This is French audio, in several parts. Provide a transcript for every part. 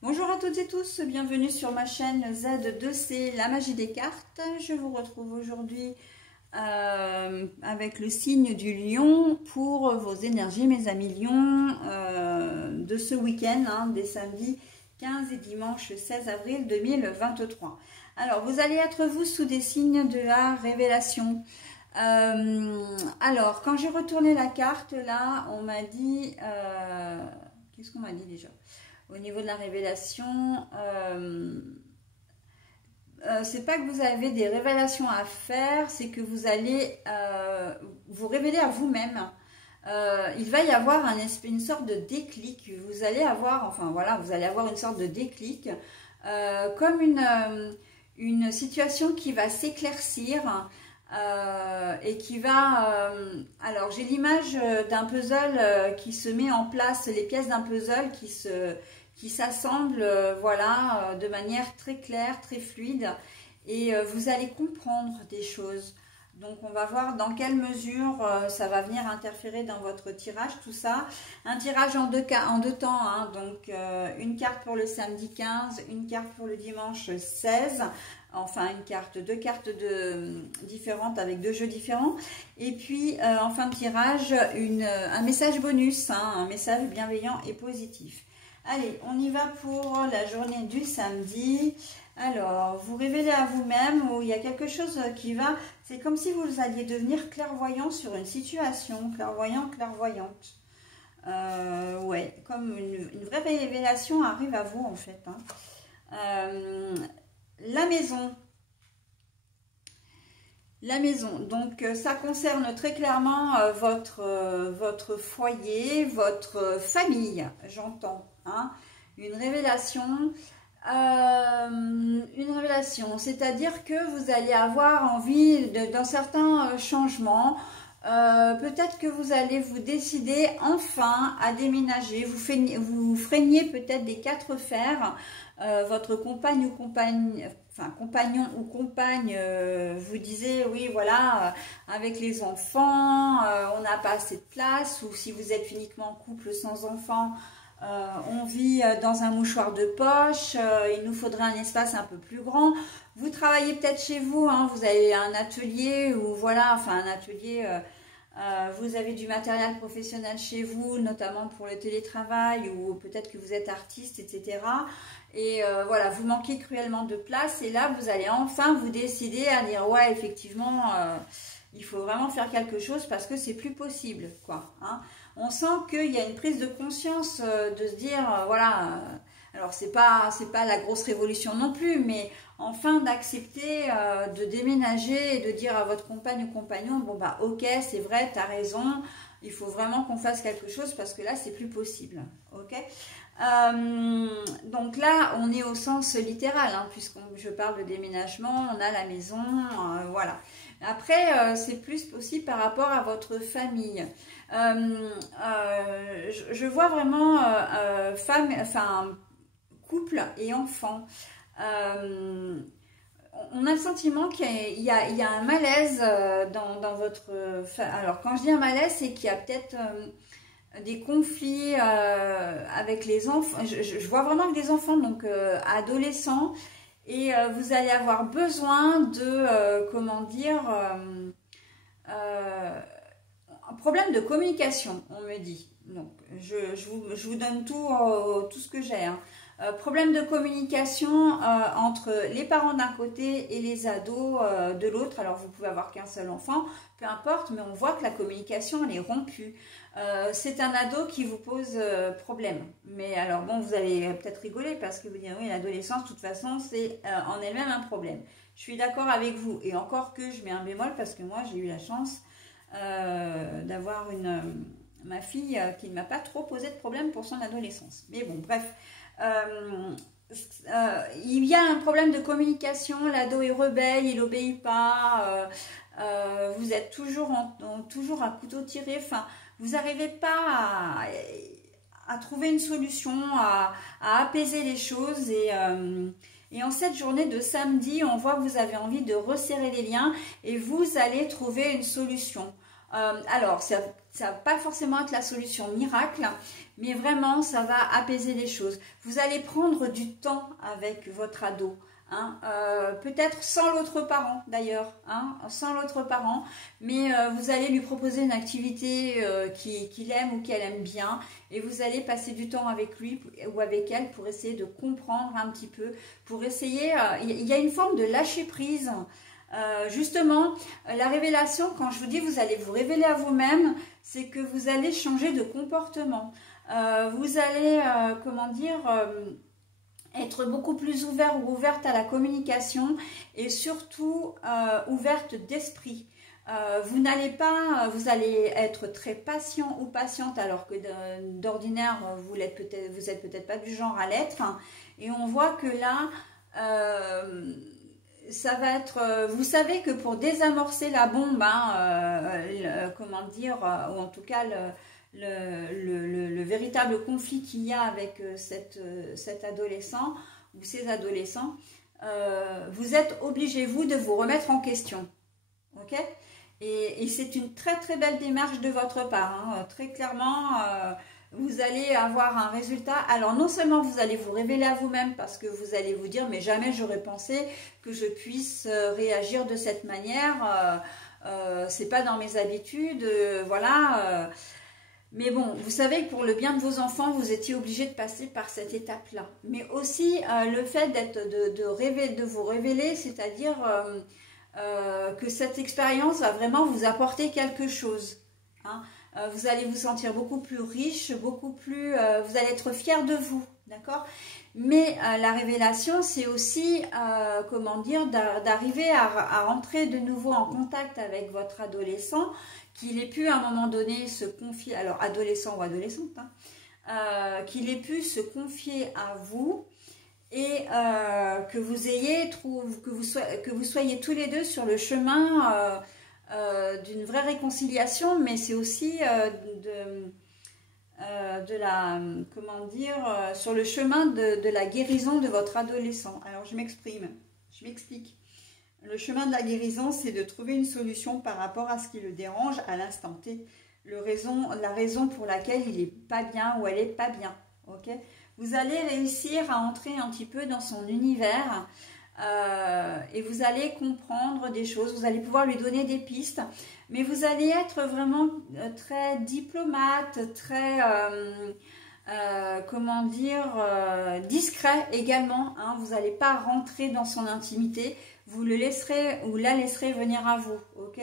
Bonjour à toutes et tous, bienvenue sur ma chaîne Z2C, la magie des cartes. Je vous retrouve aujourd'hui avec le signe du lion pour vos énergies, mes amis lions, de ce week-end, des samedis 15 et dimanche 16 avril 2023. Alors, vous allez être vous sous des signes de la révélation. Alors, quand j'ai retourné la carte, là, on m'a dit... Qu'est-ce qu'on m'a dit déjà ? Au niveau de la révélation, c'est pas que vous avez des révélations à faire, c'est que vous allez vous révéler à vous-même. Il va y avoir une sorte de déclic. Vous allez avoir, enfin voilà, vous allez avoir une sorte de déclic, comme une situation qui va s'éclaircir. Et qui va... alors j'ai l'image d'un puzzle qui se met en place, les pièces d'un puzzle qui s'assemblent voilà, de manière très claire, très fluide, et vous allez comprendre des choses. Donc on va voir dans quelle mesure ça va venir interférer dans votre tirage, tout ça. Un tirage en deux temps, donc une carte pour le samedi 15, une carte pour le dimanche 16. Enfin deux cartes différentes avec deux jeux différents. Et puis en fin de tirage, un message bonus, un message bienveillant et positif. Allez, on y va pour la journée du samedi. Alors, vous révélez à vous-même où il y a quelque chose qui va... C'est comme si vous alliez devenir clairvoyant sur une situation, clairvoyant, clairvoyante. Ouais, comme une vraie révélation arrive à vous en fait. La maison. La maison, donc ça concerne très clairement votre foyer, votre famille, j'entends. Une révélation, c'est-à-dire que vous allez avoir envie d'un certain changement. Peut-être que vous allez vous décider enfin à déménager. Vous freinez peut-être des quatre fers. Votre compagne ou compagnon ou compagne vous disait oui voilà, avec les enfants on n'a pas assez de place, ou si vous êtes uniquement en couple sans enfants, on vit dans un mouchoir de poche, il nous faudrait un espace un peu plus grand. Vous travaillez peut-être chez vous, vous avez un atelier, ou voilà, enfin un atelier, vous avez du matériel professionnel chez vous, notamment pour le télétravail, ou peut-être que vous êtes artiste, etc. Et voilà, vous manquez cruellement de place, et là vous allez enfin vous décider à dire ouais, effectivement il faut vraiment faire quelque chose parce que c'est plus possible, quoi. On sent qu'il y a une prise de conscience de se dire voilà, alors c'est pas la grosse révolution non plus, mais enfin d'accepter de déménager et de dire à votre compagne ou compagnon bon bah ok, c'est vrai, t'as raison, il faut vraiment qu'on fasse quelque chose parce que là c'est plus possible, ok. Donc là on est au sens littéral, puisque je parle de déménagement, on a la maison, voilà. Après c'est plus possible par rapport à votre famille. Je vois vraiment couple et enfant. On a le sentiment qu'il y a un malaise dans votre... Alors quand je dis un malaise, c'est qu'il y a peut-être des conflits avec les enfants. Je vois vraiment des enfants, donc adolescents, et vous allez avoir besoin de, comment dire, un problème de communication, on me dit. Donc je vous donne tout ce que j'ai. Problème de communication entre les parents d'un côté et les ados de l'autre. Alors vous pouvez avoir qu'un seul enfant, peu importe, mais on voit que la communication elle est rompue. C'est un ado qui vous pose problème. Mais alors bon, vous allez peut-être rigoler parce que vous direz oui, l'adolescence de toute façon c'est en elle-même un problème. Je suis d'accord avec vous, et encore que je mets un bémol parce que moi j'ai eu la chance d'avoir ma fille qui ne m'a pas trop posé de problème pour son adolescence. Mais bon, bref. Il y a un problème de communication, l'ado est rebelle, il n'obéit pas, vous êtes toujours à couteau tiré, enfin, vous n'arrivez pas à trouver une solution, à apaiser les choses, et en cette journée de samedi, on voit que vous avez envie de resserrer les liens et vous allez trouver une solution. Alors, ça va pas forcément être la solution miracle, mais vraiment, ça va apaiser les choses. Vous allez prendre du temps avec votre ado. Hein, peut-être sans l'autre parent d'ailleurs, hein, sans l'autre parent, mais vous allez lui proposer une activité qu'il aime ou qu'elle aime bien, et vous allez passer du temps avec lui ou avec elle pour essayer de comprendre un petit peu, pour essayer, il y a une forme de lâcher prise. Justement, la révélation, quand je vous dis vous allez vous révéler à vous-même, c'est que vous allez changer de comportement. Vous allez, comment dire, être beaucoup plus ouvert ou ouverte à la communication et surtout ouverte d'esprit. Vous n'allez pas, vous allez être très patient ou patiente alors que d'ordinaire vous êtes peut-être pas du genre à l'être. Et on voit que là, ça va être, vous savez que pour désamorcer la bombe, hein, comment dire, ou en tout cas le véritable conflit qu'il y a avec cet adolescent ou ces adolescents, vous êtes obligé, vous, de vous remettre en question. Ok ? Et c'est une très très belle démarche de votre part. Hein. Très clairement, vous allez avoir un résultat. Alors non seulement vous allez vous révéler à vous-même parce que vous allez vous dire mais jamais j'aurais pensé que je puisse réagir de cette manière. C'est pas dans mes habitudes. Voilà. Mais bon, vous savez que pour le bien de vos enfants, vous étiez obligé de passer par cette étape-là. Mais aussi le fait de vous révéler, c'est-à-dire que cette expérience va vraiment vous apporter quelque chose. Hein. Vous allez vous sentir beaucoup plus riche, beaucoup plus... vous allez être fier de vous, d'accord? Mais la révélation, c'est aussi, comment dire, d'arriver à rentrer de nouveau en contact avec votre adolescent, qu'il ait pu à un moment donné se confier, alors adolescent ou adolescente, hein, qu'il ait pu se confier à vous et que vous ayez que vous soyez tous les deux sur le chemin d'une vraie réconciliation, mais c'est aussi comment dire, sur le chemin de la guérison de votre adolescent. Alors je m'explique. Le chemin de la guérison, c'est de trouver une solution par rapport à ce qui le dérange à l'instant T. La raison pour laquelle il n'est pas bien ou elle n'est pas bien. Ok ? Vous allez réussir à entrer un petit peu dans son univers et vous allez comprendre des choses. Vous allez pouvoir lui donner des pistes. Mais vous allez être vraiment très diplomate, très... comment dire, discret également. Hein, vous n'allez pas rentrer dans son intimité. Vous le laisserez ou la laisserez venir à vous, ok?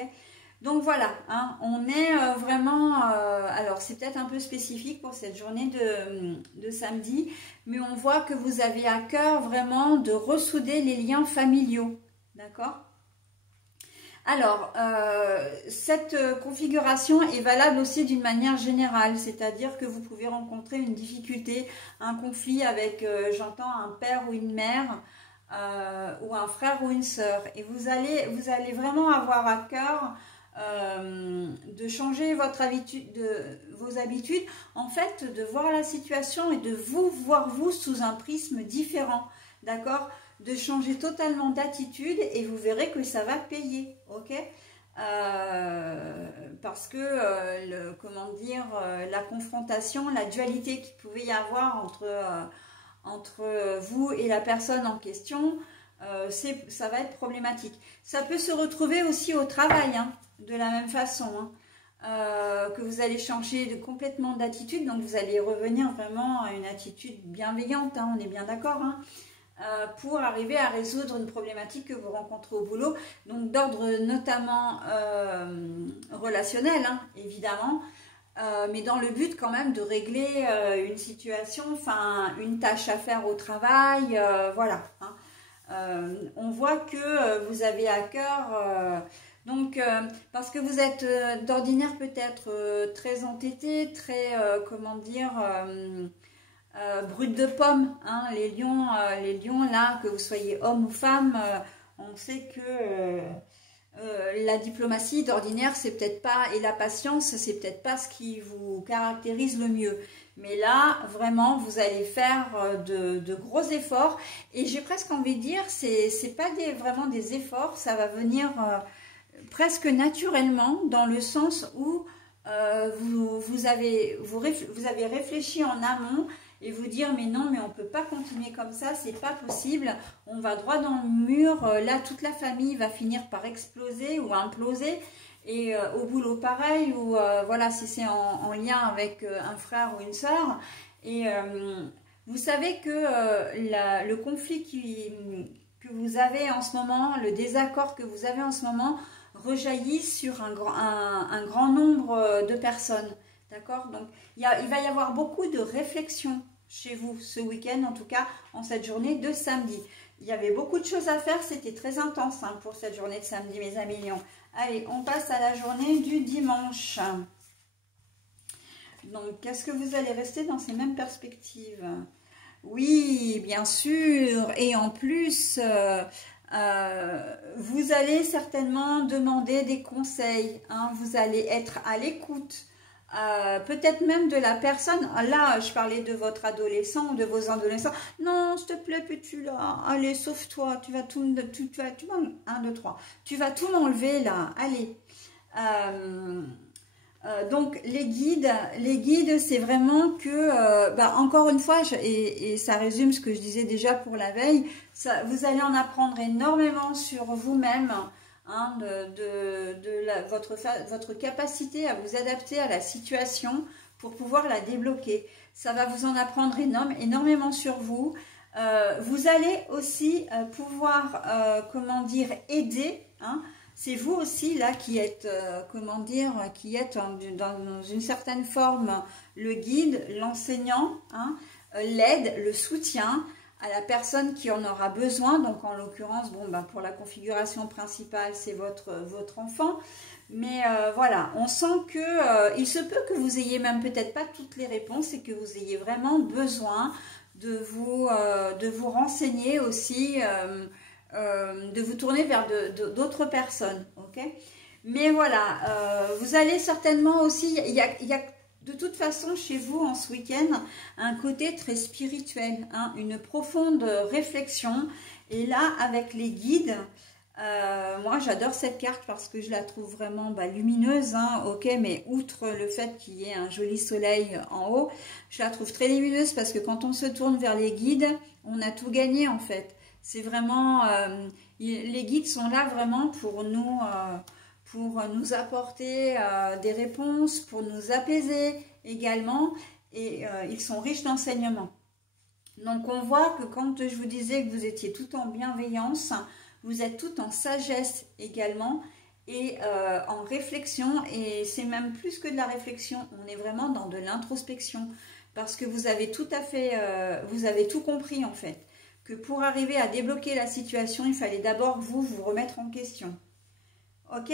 Donc voilà, hein, on est vraiment, alors c'est peut-être un peu spécifique pour cette journée de samedi, mais on voit que vous avez à cœur vraiment de ressouder les liens familiaux, d'accord? Alors, cette configuration est valable aussi d'une manière générale, c'est-à-dire que vous pouvez rencontrer une difficulté, un conflit avec, j'entends, un père ou une mère, ou un frère ou une sœur, et vous allez vraiment avoir à cœur de changer vos habitudes, en fait, de voir la situation et de vous voir vous sous un prisme différent, d'accord, de changer totalement d'attitude, et vous verrez que ça va payer, ok, parce que comment dire, la confrontation, la dualité qu'il pouvait y avoir entre vous et la personne en question, ça va être problématique. Ça peut se retrouver aussi au travail, hein, de la même façon, hein, que vous allez changer complètement d'attitude, donc vous allez revenir vraiment à une attitude bienveillante, hein, on est bien d'accord, hein, pour arriver à résoudre une problématique que vous rencontrez au boulot, donc d'ordre notamment relationnel, hein, évidemment, mais dans le but quand même de régler une situation, enfin une tâche à faire au travail, voilà, hein. On voit que vous avez à cœur, donc parce que vous êtes d'ordinaire peut-être très entêté, très, comment dire, brut de pomme, hein, les lions là, que vous soyez homme ou femme, on sait que la diplomatie d'ordinaire, c'est peut-être pas, et la patience, c'est peut-être pas ce qui vous caractérise le mieux. Mais là, vraiment, vous allez faire de gros efforts. Et j'ai presque envie de dire, c'est pas vraiment des efforts, ça va venir presque naturellement, dans le sens où vous avez réfléchi en amont et vous dire mais non, mais on peut pas continuer comme ça, c'est pas possible, on va droit dans le mur, là toute la famille va finir par exploser ou imploser. Et au boulot pareil, ou voilà, si c'est en lien avec un frère ou une sœur. Et vous savez que le conflit que vous avez en ce moment, le désaccord que vous avez en ce moment, rejaillit sur un grand nombre de personnes. D'accord? Donc, il va y avoir beaucoup de réflexion chez vous ce week-end, en tout cas en cette journée de samedi. Il y avait beaucoup de choses à faire, c'était très intense hein, pour cette journée de samedi, mes amis lions. Allez, on passe à la journée du dimanche. Donc, est-ce que vous allez rester dans ces mêmes perspectives? Oui, bien sûr. Et en plus, vous allez certainement demander des conseils. Hein, vous allez être à l'écoute. Peut-être même de la personne, là je parlais de votre adolescent ou de vos adolescents, non s'il te plaît peux-tu là, allez sauve-toi, tu vas tout, 1, 2, 3, tu vas tout m'enlever là, allez. Donc les guides c'est vraiment que, encore une fois, et ça résume ce que je disais déjà pour la veille, vous allez en apprendre énormément sur vous-même. Hein, votre capacité à vous adapter à la situation pour pouvoir la débloquer. Ça va vous en apprendre énormément sur vous. Vous allez aussi pouvoir, comment dire, aider. Hein. C'est vous aussi là qui êtes, comment dire, qui êtes dans une certaine forme le guide, l'enseignant, hein, l'aide, le soutien à la personne qui en aura besoin. Donc en l'occurrence, bon, pour la configuration principale, c'est votre enfant. Mais voilà, on sent que il se peut que vous ayez même peut-être pas toutes les réponses et que vous ayez vraiment besoin de vous renseigner aussi, de vous tourner vers d'autres personnes. Ok? Mais voilà, vous allez certainement aussi, il y a de toute façon, chez vous, en ce week-end, un côté très spirituel, hein, une profonde réflexion. Et là, avec les guides, moi, j'adore cette carte parce que je la trouve vraiment lumineuse, hein, ok, mais outre le fait qu'il y ait un joli soleil en haut, je la trouve très lumineuse parce que quand on se tourne vers les guides, on a tout gagné, en fait. C'est vraiment... les guides sont là vraiment pour nous apporter des réponses, pour nous apaiser également, et ils sont riches d'enseignements. Donc on voit que quand je vous disais que vous étiez tout en bienveillance, vous êtes tout en sagesse également, et en réflexion, et c'est même plus que de la réflexion, on est vraiment dans de l'introspection, parce que vous avez tout à fait, vous avez tout compris en fait, que pour arriver à débloquer la situation, il fallait d'abord vous remettre en question. Ok?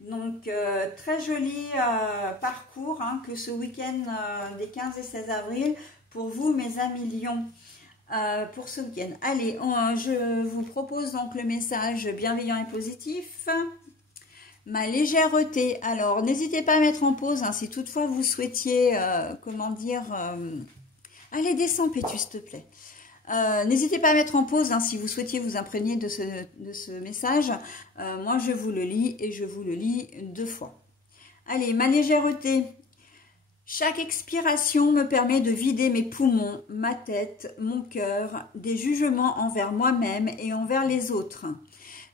Donc, très joli parcours hein, que ce week-end des 15 et 16 avril pour vous, mes amis lions, pour ce week-end. Allez, je vous propose donc le message bienveillant et positif. Ma légèreté. Alors, n'hésitez pas à mettre en pause hein, si toutefois vous souhaitiez, comment dire... Allez, descends, Pétus, s'il te plaît. N'hésitez pas à mettre en pause hein, si vous souhaitiez vous imprégner de ce message. Moi, je vous le lis et je vous le lis 2 fois. Allez, ma légèreté. Chaque expiration me permet de vider mes poumons, ma tête, mon cœur, des jugements envers moi-même et envers les autres.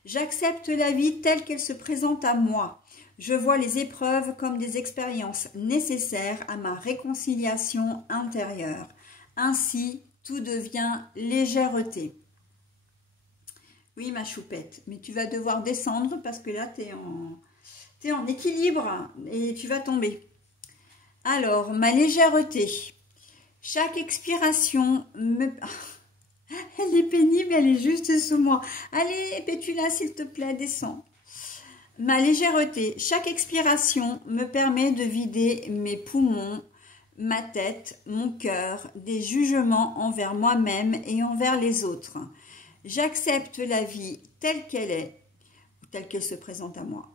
J'accepte la vie telle qu'elle se présente à moi. Je vois les épreuves comme des expériences nécessaires à ma réconciliation intérieure. Ainsi, tout devient légèreté. Oui, ma choupette, mais tu vas devoir descendre parce que là, tu es en équilibre et tu vas tomber. Alors, ma légèreté. Chaque expiration me... Elle est pénible, elle est juste sous moi. Allez, Pétula, s'il te plaît, descends. Ma légèreté. Chaque expiration me permet de vider mes poumons, ma tête, mon cœur, des jugements envers moi-même et envers les autres. J'accepte la vie telle qu'elle est, ou telle qu'elle se présente à moi.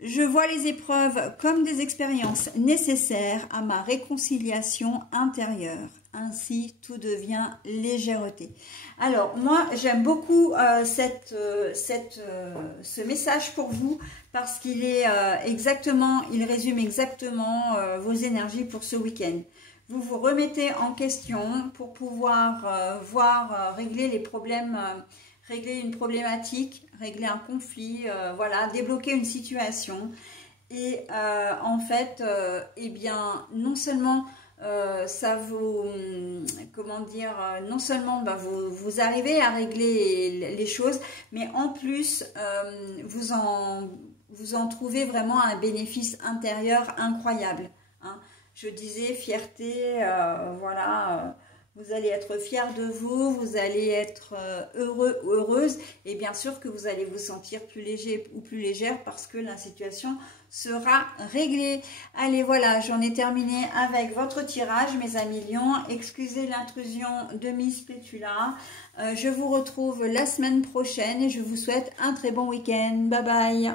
Je vois les épreuves comme des expériences nécessaires à ma réconciliation intérieure. ainsi tout devient légèreté. Alors moi j'aime beaucoup ce message pour vous parce qu'il est il résume exactement vos énergies pour ce week-end. Vous vous remettez en question pour pouvoir régler les problèmes, régler une problématique, régler un conflit, voilà, débloquer une situation. Et en fait, eh bien, non seulement ça vous, comment dire, non seulement vous arrivez à régler les choses, mais en plus, vous en trouvez vraiment un bénéfice intérieur incroyable. Hein. Je disais fierté, voilà, vous allez être fier de vous, vous allez être heureux ou heureuse, et bien sûr que vous allez vous sentir plus léger ou plus légère parce que la situation sera réglée. Allez, voilà, j'en ai terminé avec votre tirage, mes amis lions. Excusez l'intrusion de Miss Pétula. Je vous retrouve la semaine prochaine et je vous souhaite un très bon week-end. Bye bye.